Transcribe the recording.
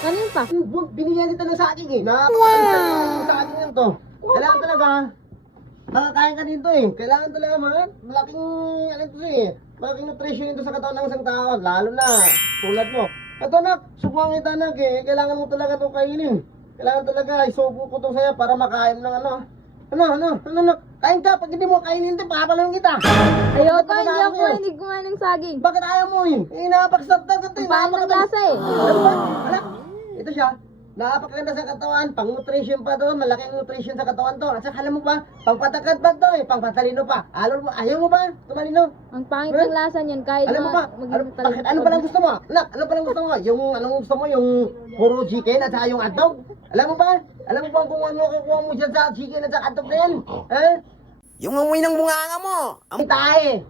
Kanina pa. Binigyan kita ng saging eh. Napakaganda yung saging yan to. Kailangan talaga, makakain ka dito eh. Kailangan talaga malaking, ano ito eh. Malaking nutrition ito sa katawan ng isang tao. Lalo na, tulad mo. Ito anak, subukan kita anak eh. Kailangan mo talaga itong kainin. Kailangan talaga, isubo ko ito sa'yo para makain ng ano. Ano, kain ka. Pag hindi mo kainin ito, papalang kita. Ayoko, hindi ako hindi kumain ng saging. Bakit ayaw mo eh? Napakasarap na ito eh. Ang pangit ng lasa eh. Ano ba? Anak, ito siya. Napakaganda sa katawan, pang nutrition pa to, malaking nutrition sa katawan to. At saka alam mo ba, pangpatakad pa to eh, pangpatalino pa. Ayaw mo ba? Tumalino? Ang pangit ng lasa niyan kahit Alam mo ba? Bakit? Ano palang gusto mo? Anak, ano palang gusto mo? Yung anong gusto mo? Yung puro chicken at saka yung hotdog? Alam mo ba? Alam mo ba kung ano kukuha mo dyan sa chicken at saka hotdog na yan? Eh? Yung amoy ng bunganga mo! Ang tae!